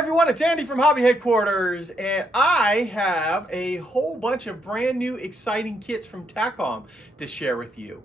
everyone, it's Andy from Hobby Headquarters, and I have a whole bunch of brand new exciting kits from Takom to share with you.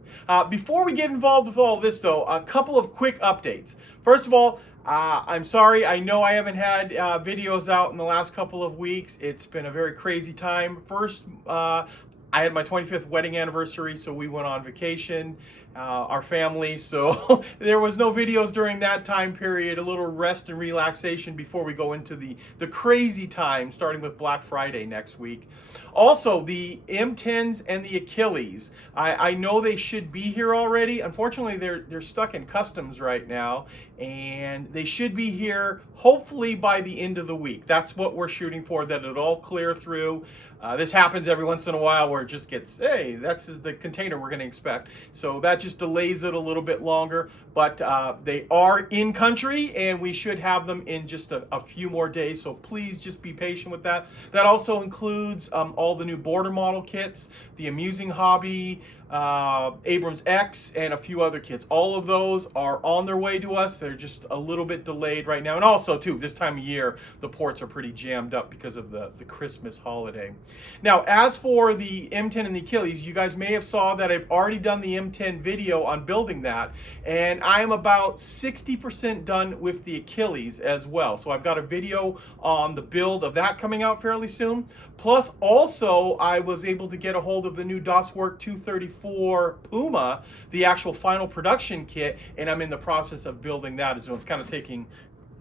Before we get involved with all this though, a couple of quick updates. First of all, I'm sorry, I know I haven't had videos out in the last couple of weeks. It's been a very crazy time. First, I had my 25th wedding anniversary, so we went on vacation, our family, so there was no videos during that time period, a little rest and relaxation before we go into the crazy time, starting with Black Friday next week. Also, the M10s and the Achilles, I know they should be here already. Unfortunately, they're stuck in customs right now, and they should be here hopefully by the end of the week. That's what we're shooting for, that it'll all clear through. This happens every once in a while where it just gets, hey, that's the container we're going to expect. So that just delays it a little bit longer. But they are in country, and we should have them in just a few more days. So please just be patient with that. That also includes all the new border model kits, the Amusing Hobby, Abrams X, and a few other kits. All of those are on their way to us. They're just a little bit delayed right now. And also, too, this time of year, the ports are pretty jammed up because of the Christmas holiday. Now, as for the M10 and the Achilles, you guys may have saw that I've already done the M10 video on building that, and I am about 60% done with the Achilles as well. So I've got a video on the build of that coming out fairly soon. Plus, also, I was able to get a hold of the new DOSWORK 234 Puma, the actual final production kit, and I'm in the process of building that as well. It's kind of taking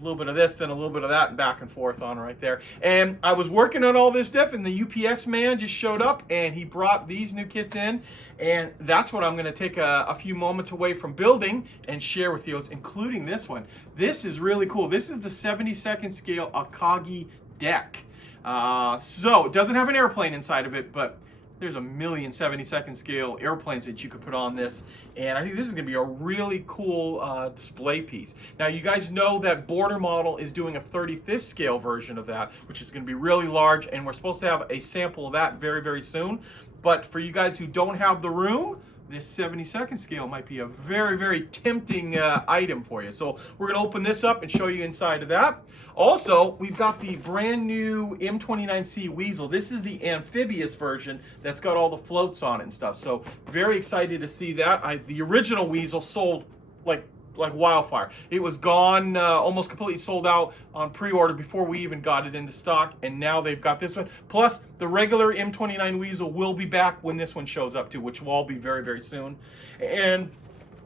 a little bit of this, then a little bit of that, and back and forth on right there. And I was working on all this stuff, and the UPS man just showed up, and he brought these new kits in, and that's what I'm going to take a few moments away from building and share with you, including this one. This is really cool. This is the 72nd scale AKAGI deck. So it doesn't have an airplane inside of it, but there's a million 72nd scale airplanes that you could put on this, and I think this is going to be a really cool display piece. Now, you guys know that Border Model is doing a 35th scale version of that, which is going to be really large, and we're supposed to have a sample of that very, very soon. But for you guys who don't have the room, this 72nd scale might be a very, very tempting item for you. So we're going to open this up and show you inside of that. Also, we've got the brand new M29C Weasel. This is the amphibious version that's got all the floats on it and stuff. So very excited to see that. The original Weasel sold like wildfire. It was gone, almost completely sold out on pre-order before we even got it into stock, and now they've got this one. Plus, the regular M29 Weasel will be back when this one shows up too, which will all be very, very soon. And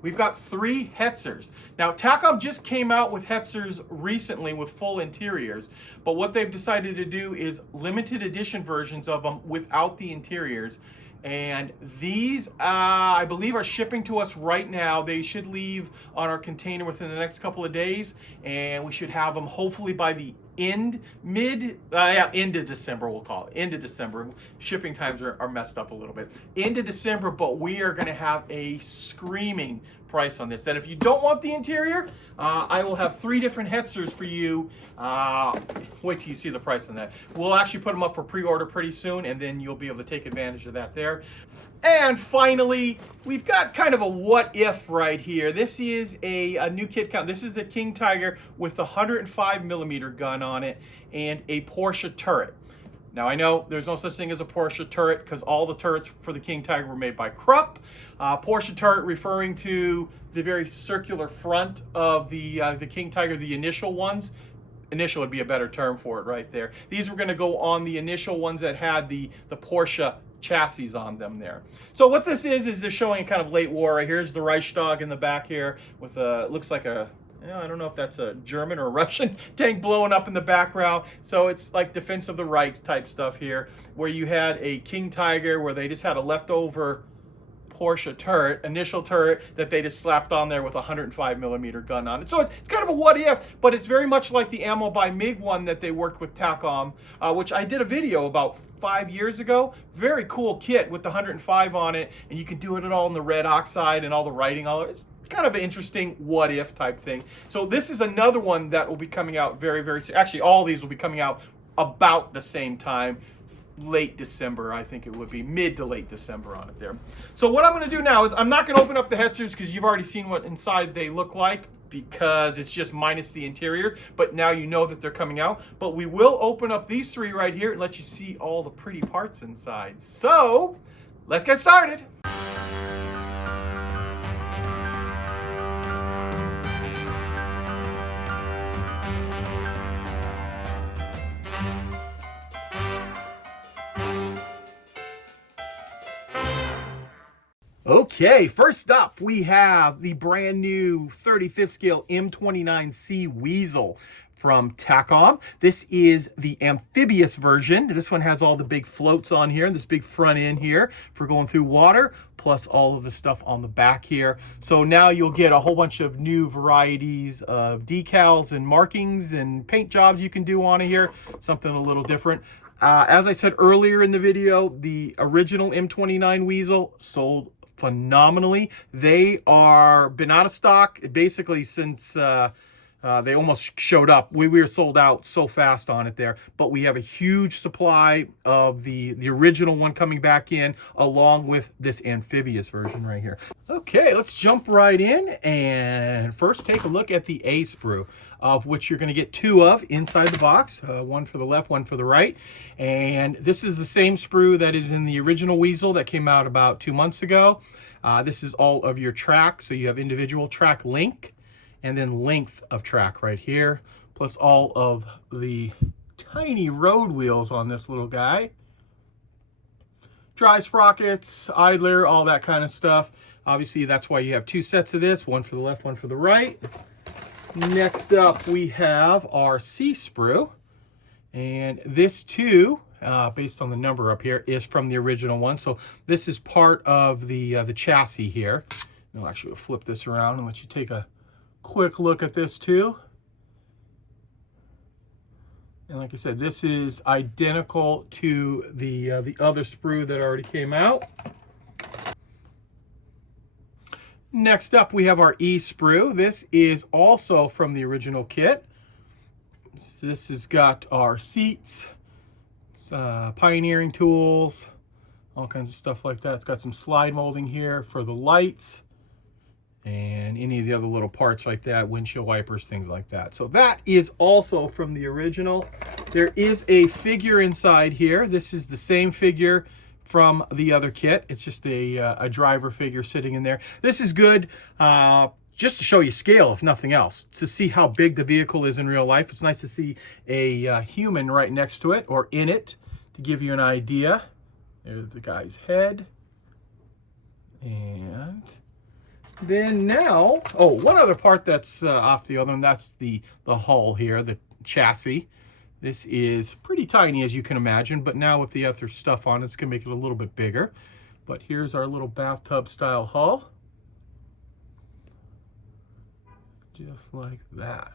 we've got 3 Hetzers. Now, Takom just came out with Hetzers recently with full interiors, but what they've decided to do is limited edition versions of them without the interiors. And these, I believe, are shipping to us right now. They should leave on our container within the next couple of days, and we should have them hopefully by the end of December, we'll call it. End of December. Shipping times are messed up a little bit. End of December, but we are going to have a screaming price on this. That if you don't want the interior, I will have 3 different Hetzers for you. Wait till you see the price on that. We'll actually put them up for pre-order pretty soon, and then you'll be able to take advantage of that there. And finally, we've got kind of a what if right here. This is a new kit count. This is the King Tiger with the 105mm gun on it and a Porsche turret. Now, I know there's no such thing as a Porsche turret because all the turrets for the King Tiger were made by Krupp. Porsche turret referring to the very circular front of the King Tiger, the initial ones. Initial would be a better term for it right there. These were going to go on the initial ones that had the Porsche chassis on them there. So what this is they're showing a kind of late war. Here's the Reichstag in the back here with looks like a, I don't know if that's a German or a Russian tank blowing up in the background. So it's like Defense of the Reich type stuff here, where you had a King Tiger where they just had a leftover Porsche turret, initial turret, that they just slapped on there with a 105mm gun on it. So it's kind of a what if, but it's very much like the Ammo by MiG one that they worked with Takom, which I did a video about 5 years ago. Very cool kit with the 105 on it, and you can do it all in the red oxide and all the writing all over. It's kind of an interesting what if type thing. So this is another one that will be coming out very, very soon. Actually, all these will be coming out about the same time. Late December, I think it would be mid to late December on it there. So what I'm going to do now is I'm not going to open up the Hetzers because you've already seen what inside they look like. because it's just minus the interior, but now you know that they're coming out. But we will open up these three right here and let you see all the pretty parts inside. So let's get started. Okay, first up we have the brand new 35th scale M29C Weasel from Takom. This is the amphibious version. This one has all the big floats on here and this big front end here for going through water, plus all of the stuff on the back here. So now you'll get a whole bunch of new varieties of decals and markings and paint jobs you can do on it here, something a little different. As I said earlier in the video, the original M29 Weasel sold phenomenally. They are been out of stock basically since they almost showed up. We were sold out so fast on it there, but we have a huge supply of the original one coming back in, along with this amphibious version right here. Okay, let's jump right in and first take a look at the A sprue, of which you're going to get two of inside the box, one for the left, one for the right. And this is the same sprue that is in the original Weasel that came out about 2 months ago. This is all of your track, so you have individual track length and then length of track right here, plus all of the tiny road wheels on this little guy. Dry sprockets, idler, all that kind of stuff. Obviously, that's why you have two sets of this, one for the left, one for the right. Next up, we have our C sprue, and this too, based on the number up here, is from the original one. So this is part of the chassis here. I'll actually flip this around and let you take a quick look at this too. And like I said, this is identical to the other sprue that already came out. Next up, we have our E sprue. This is also from the original kit. This has got our seats, pioneering tools, all kinds of stuff like that. It's got some slide molding here for the lights and any of the other little parts like that, windshield wipers, things like that. So that is also from the original. There is a figure inside here. This is the same figure from the other kit. It's just a driver figure sitting in there. This is good just to show you scale, if nothing else, to see how big the vehicle is in real life. It's nice to see a human right next to it or in it to give you an idea. There's the guy's head. And then now, oh, one other part that's off the other one, that's the hull here, the chassis. This is pretty tiny, as you can imagine, but now with the other stuff on it, it's going to make it a little bit bigger. But here's our little bathtub style hull. Just like that.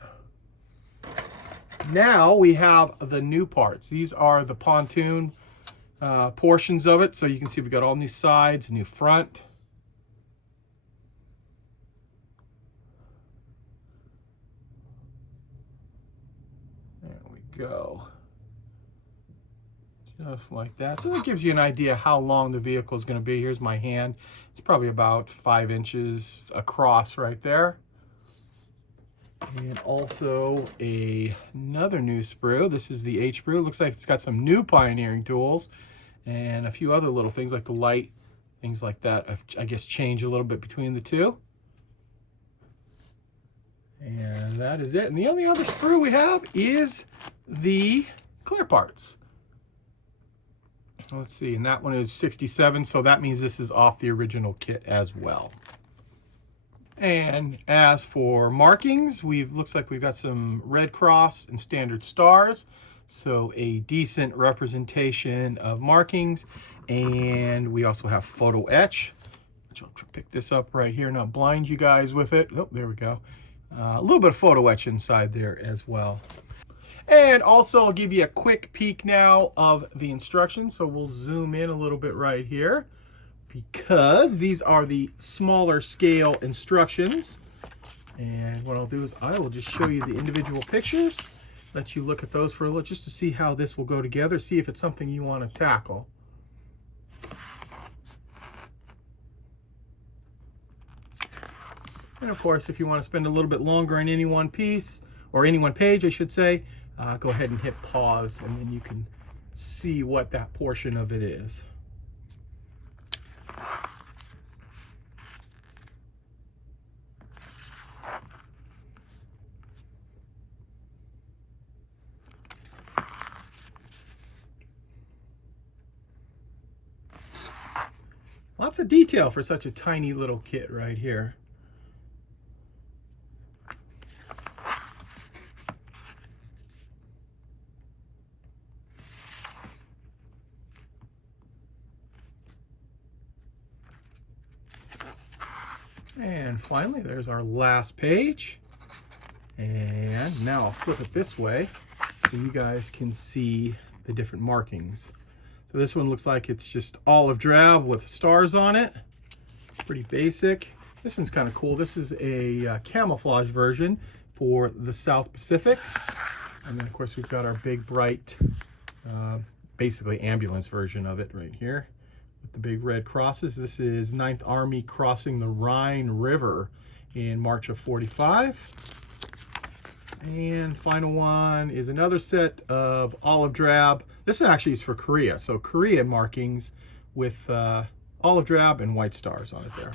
Now we have the new parts. These are the pontoon portions of it. So you can see we've got all new sides, new front. There we go. Just like that. So it gives you an idea how long the vehicle is going to be. Here's my hand. It's probably about 5 inches across right there. And also another new sprue. This is the H sprue. Looks like it's got some new pioneering tools and a few other little things like the light, things like that. I guess change a little bit between the two. And that is it. And the only other sprue we have is the clear parts. Let's see, and that one is 67, so that means this is off the original kit as well. And as for markings, looks like we've got some Red Cross and standard stars, so a decent representation of markings. And we also have photo etch, which I'll pick this up right here, not blind you guys with it. Oh, there we go. A little bit of photo etch inside there as well. And also I'll give you a quick peek now of the instructions. So we'll zoom in a little bit right here, because these are the smaller scale instructions. And what I'll do is I will just show you the individual pictures, let you look at those for a little, just to see how this will go together, see if it's something you want to tackle. And of course, if you want to spend a little bit longer on any one piece, or any one page, I should say, go ahead and hit pause, and then you can see what that portion of it is. Lots of detail for such a tiny little kit right here. And finally, there's our last page. And now I'll flip it this way so you guys can see the different markings. So this one looks like it's just olive drab with stars on it. Pretty basic. This one's kind of cool. This is a camouflage version for the South Pacific. And then of course we've got our big bright, basically ambulance version of it right here with the big red crosses. This is 9th Army crossing the Rhine River in March of '45. And final one is another set of olive drab. This actually is for Korea. So Korea markings with olive drab and white stars on it there.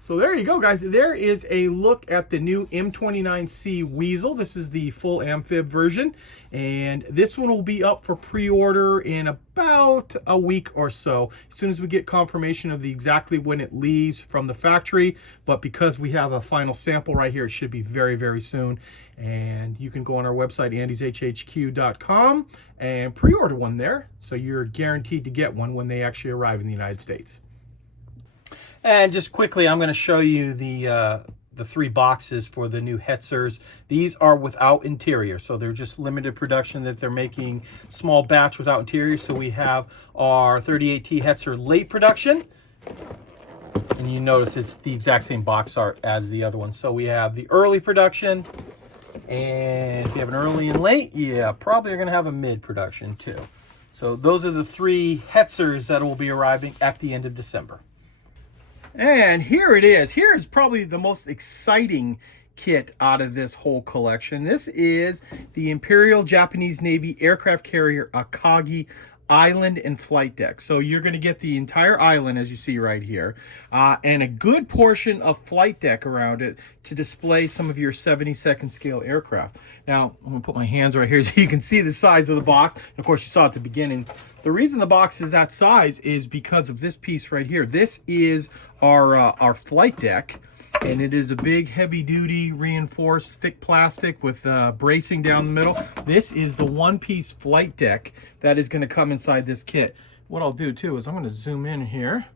So there you go, guys. There is a look at the new M29C Weasel. This is the full amphib version. And this one will be up for pre-order in about a week or so, as soon as we get confirmation of exactly when it leaves from the factory. But because we have a final sample right here, it should be very, very soon. And you can go on our website, andyshhq.com, and pre-order one there. So you're guaranteed to get one when they actually arrive in the United States. And just quickly, I'm going to show you the 3 boxes for the new Hetzers. These are without interior, so they're just limited production that they're making, small batch without interior. So we have our 38T Hetzer late production, and you notice it's the exact same box art as the other one. So we have the early production, and if you have an early and late, yeah, probably are going to have a mid production too. So those are the 3 Hetzers that will be arriving at the end of December. And here it is. Here is probably the most exciting kit out of this whole collection. This is the Imperial Japanese Navy aircraft carrier AKAGI Island and flight deck. So you're going to get the entire island, as you see right here, and a good portion of flight deck around it to display some of your 72nd scale aircraft. Now, I'm going to put my hands right here so you can see the size of the box. And of course, you saw at the beginning. The reason the box is that size is because of this piece right here. This is our flight deck. And it is a big, heavy-duty, reinforced, thick plastic with bracing down the middle. This is the one-piece flight deck that is going to come inside this kit. What I'll do, too, is I'm going to zoom in here,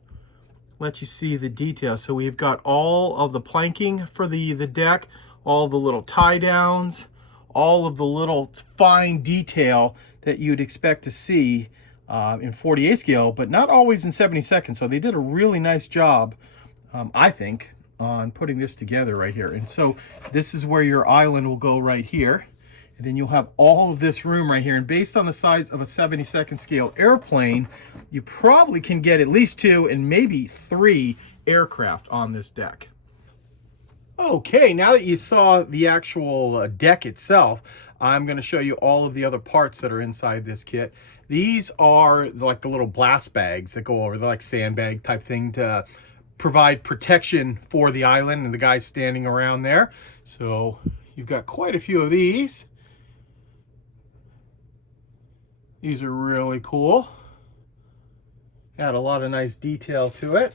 let you see the details. So we've got all of the planking for the deck, all the little tie-downs, all of the little fine detail that you'd expect to see in 48 scale, but not always in 72nd. So they did a really nice job, I think, on putting this together right here. And so this is where your island will go right here. And then you'll have all of this room right here. And based on the size of a 72nd scale airplane, you probably can get at least 2 and maybe 3 aircraft on this deck. Okay, now that you saw the actual deck itself, I'm going to show you all of the other parts that are inside this kit. These are like the little blast bags that go over. They're like sandbag type thing to provide protection for the island and the guys standing around there. So you've got quite a few of these. These are really cool. Add a lot of nice detail to it.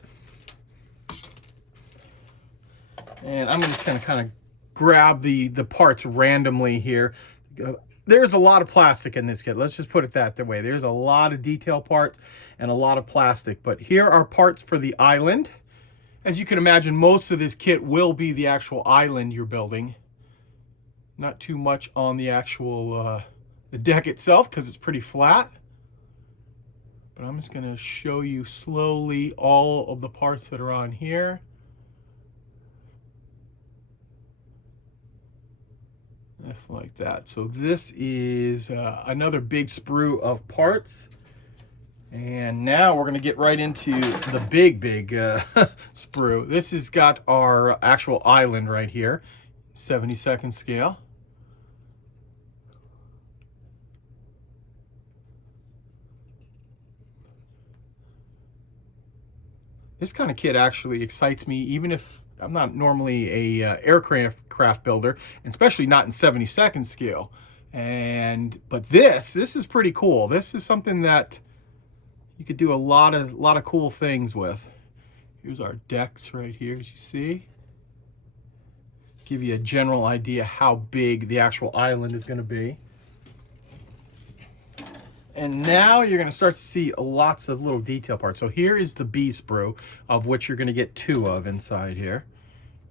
And I'm just going to kind of grab the parts randomly here. There's a lot of plastic in this kit. Let's just put it that way. There's a lot of detail parts and a lot of plastic. But here are parts for the island. As you can imagine, most of this kit will be the actual island you're building. Not too much on the actual the deck itself because it's pretty flat. But I'm just going to show you slowly all of the parts that are on here. Just like that. So this is another big sprue of parts. And now we're going to get right into the big sprue. This has got our actual island right here, 72nd scale. This kind of kit actually excites me, even if I'm not normally a aircraft builder, and especially not in 72nd scale. But this is pretty cool. This is something that you could do a lot of cool things with. Here's our decks right here, as you see. Give you a general idea how big the actual island is going to be. And now you're going to start to see lots of little detail parts. So here is the B sprue, of which you're going to get 2 of inside here.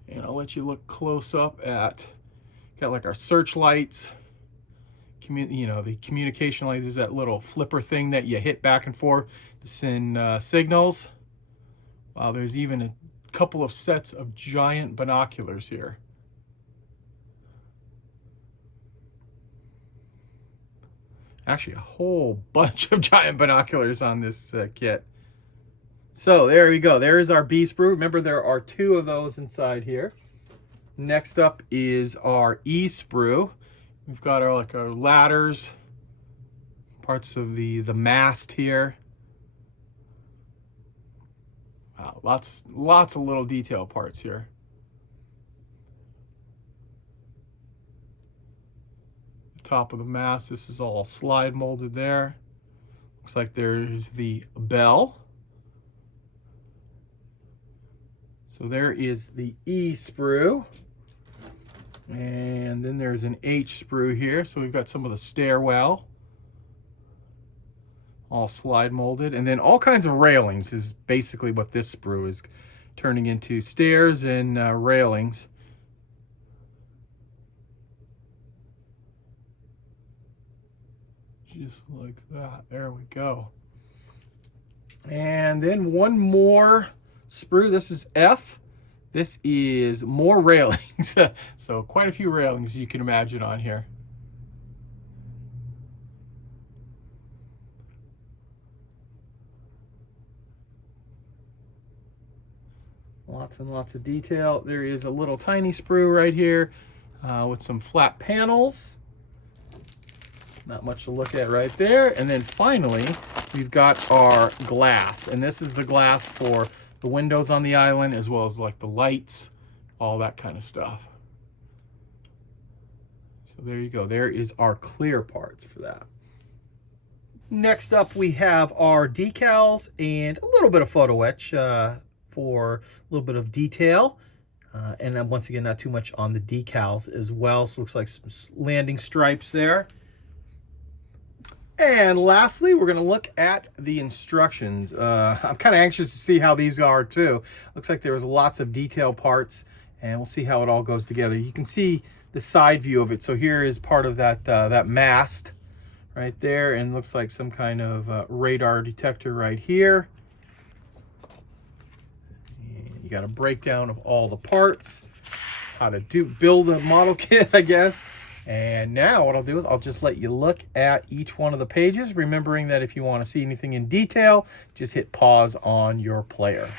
And I'll let you look close up at, got like our searchlights, the communication light is that little flipper thing that you hit back and forth to send signals. Wow, there's even a couple of sets of giant binoculars here. Actually, a whole bunch of giant binoculars on this kit. So there we go. There is our B sprue. Remember, there are 2 of those inside here. Next up is our E sprue. We've got our ladders, parts of the mast here. Wow, lots of little detail parts here. The top of the mast, this is all slide molded there. Looks like there's the bell. So there is the E sprue. And then there's an H sprue here. So we've got some of the stairwell, all slide molded. And then all kinds of railings is basically what this sprue is turning into. Stairs and railings. Just like that. There we go. And then one more sprue. This is F. This is more railings. So quite a few railings you can imagine on here. Lots and lots of detail. There is a little tiny sprue right here with some flat panels. Not much to look at right there. And then finally, we've got our glass. And this is the glass for the windows on the island, as well as like the lights, all that kind of stuff. So there you go. There is our clear parts for that. Next up, we have our decals and a little bit of photo etch for a little bit of detail. And then once again, not too much on the decals as well. So it looks like some landing stripes there. And lastly, we're going to look at the instructions. I'm kind of anxious to see how these are too. Looks like there was lots of detail parts, and we'll see how it all goes together. You can see the side view of it. So here is part of that that mast right there, and looks like some kind of radar detector right here. And you got a breakdown of all the parts, how to build a model kit, I guess. And now what I'll do is I'll just let you look at each one of the pages, remembering that if you want to see anything in detail, just hit pause on your player.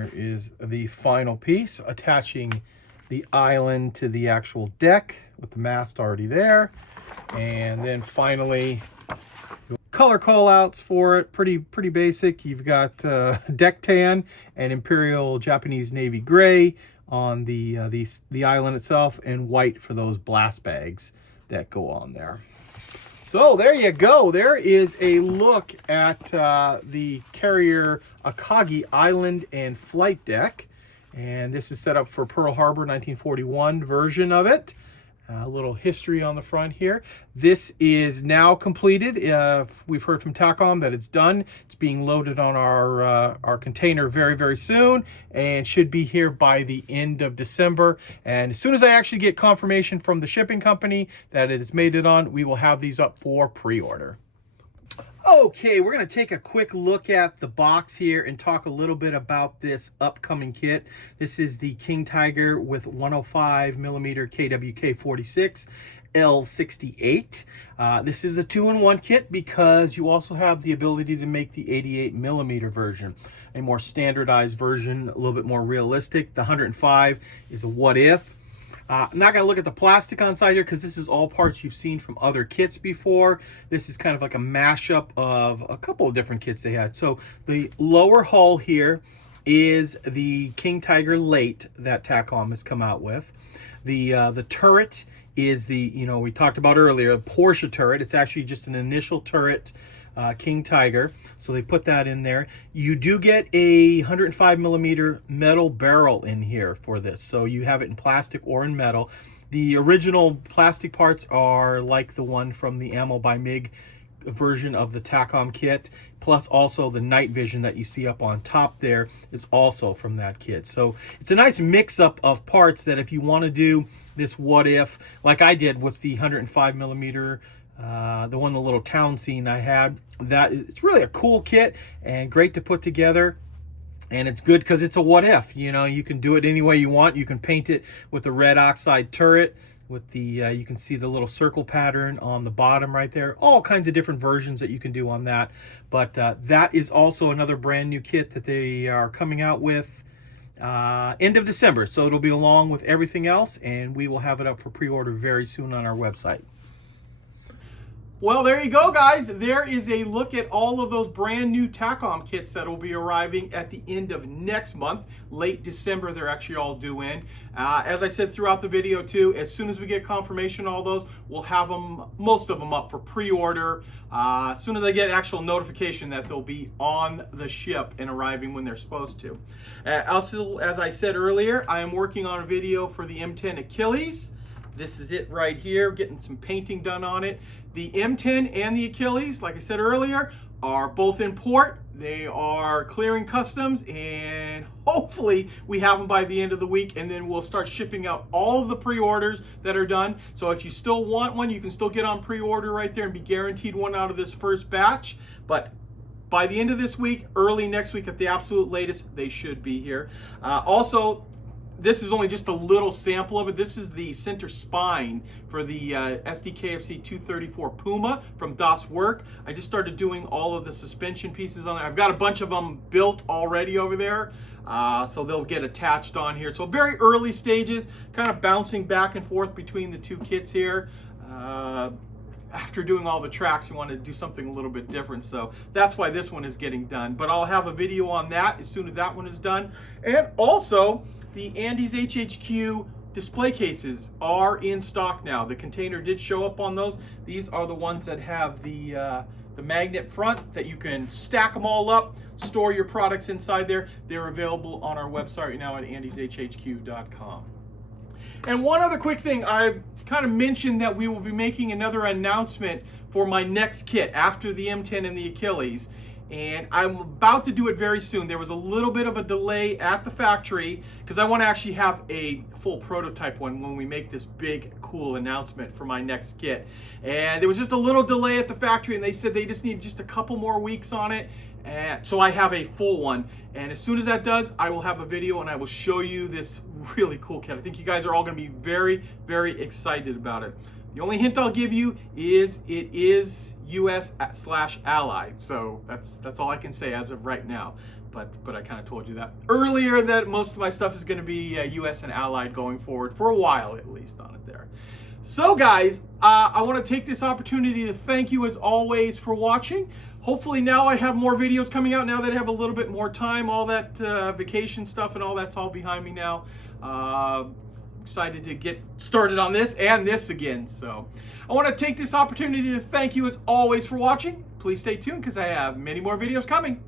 There is the final piece attaching the island to the actual deck with the mast already there. And then finally, color callouts for it, pretty basic. You've got deck tan and Imperial Japanese Navy gray on the island itself, and white for those blast bags that go on there. So there you go. There is a look at the Carrier AKAGI Island and flight deck. And this is set up for Pearl Harbor 1941 version of it. A little history on the front here. This is now completed. We've heard from Takom that it's done. It's being loaded on our container very soon, and should be here by the end of December. And as soon as I actually get confirmation from the shipping company that it has made it on, we will have these up for pre-order. Okay, we're going to take a quick look at the box here and talk a little bit about this upcoming kit. This is the King Tiger with 105mm KWK 46 L68. This is a 2-in-1 kit because you also have the ability to make the 88mm version, a more standardized version, a little bit more realistic. The 105 is a what if. I'm not going to look at the plastic on side here because this is all parts you've seen from other kits before. This is kind of like a mashup of a couple of different kits they had. So the lower hull here is the King Tiger Late that Takom has come out with. The turret is the, we talked about earlier, Porsche turret. It's actually just an initial turret, King Tiger. So they put that in there. You do get a 105mm metal barrel in here for this. So you have it in plastic or in metal. The original plastic parts are like the one from the Ammo by MiG version of the Takom kit, plus also the night vision that you see up on top there is also from that kit. So it's a nice mix-up of parts that if you want to do this what if, like I did with the 105mm, the one, the little town scene I had, it's really a cool kit and great to put together. And it's good because it's a what if. You can do it any way you want. You can paint it with the red oxide turret with the you can see the little circle pattern on the bottom right there. All kinds of different versions that you can do on that. But that is also another brand new kit that they are coming out with end of December. So it'll be along with everything else, and we will have it up for pre-order very soon on our website. Well, there you go, guys. There is a look at all of those brand new Takom kits that will be arriving at the end of next month. Late December, they're actually all due in. As I said throughout the video, too, as soon as we get confirmation on all those, we'll have them, most of them, up for pre-order. As soon as I get actual notification that they'll be on the ship and arriving when they're supposed to. Also, as I said earlier, I am working on a video for the M10 Achilles. This is it right here, getting some painting done on it. The M10 and the Achilles, like I said earlier, are both in port. They are clearing customs, and hopefully we have them by the end of the week, and then we'll start shipping out all of the pre-orders that are done. So if you still want one, you can still get on pre-order right there and be guaranteed one out of this first batch. But by the end of this week, early next week at the absolute latest, they should be here. Also, this is only just a little sample of it. This is the center spine for the SDKFC 234 Puma from Das Werk. I just started doing all of the suspension pieces on there. I've got a bunch of them built already over there, so they'll get attached on here. So very early stages, kind of bouncing back and forth between the two kits here. After doing all the tracks, you want to do something a little bit different, so that's why this one is getting done. But I'll have a video on that as soon as that one is done. And also, the Andes HHQ display cases are in stock now. The container did show up on those. These are the ones that have the magnet front that you can stack them all up, store your products inside there. They're available on our website right now at andeshhq.com. And one other quick thing, I've kind of mentioned that we will be making another announcement for my next kit after the M10 and the Achilles. And I'm about to do it very soon. There was a little bit of a delay at the factory because I want to actually have a full prototype one when we make this big, cool announcement for my next kit. And there was just a little delay at the factory, and they said they just need just a couple more weeks on it. And so I have a full one. And as soon as that does, I will have a video and I will show you this really cool kit. I think you guys are all going to be very, very excited about it. The only hint I'll give you is it is US/allied, so that's all I can say as of right now. but I kind of told you that earlier, that most of my stuff is going to be US and Allied going forward for a while, at least, on it there. So guys, I want to take this opportunity to thank you as always for watching. Hopefully now I have more videos coming out now that I have a little bit more time. All that vacation stuff and all that's all behind me now. Excited to get started on this and this again. So I want to take this opportunity to thank you as always for watching. Please stay tuned because I have many more videos coming.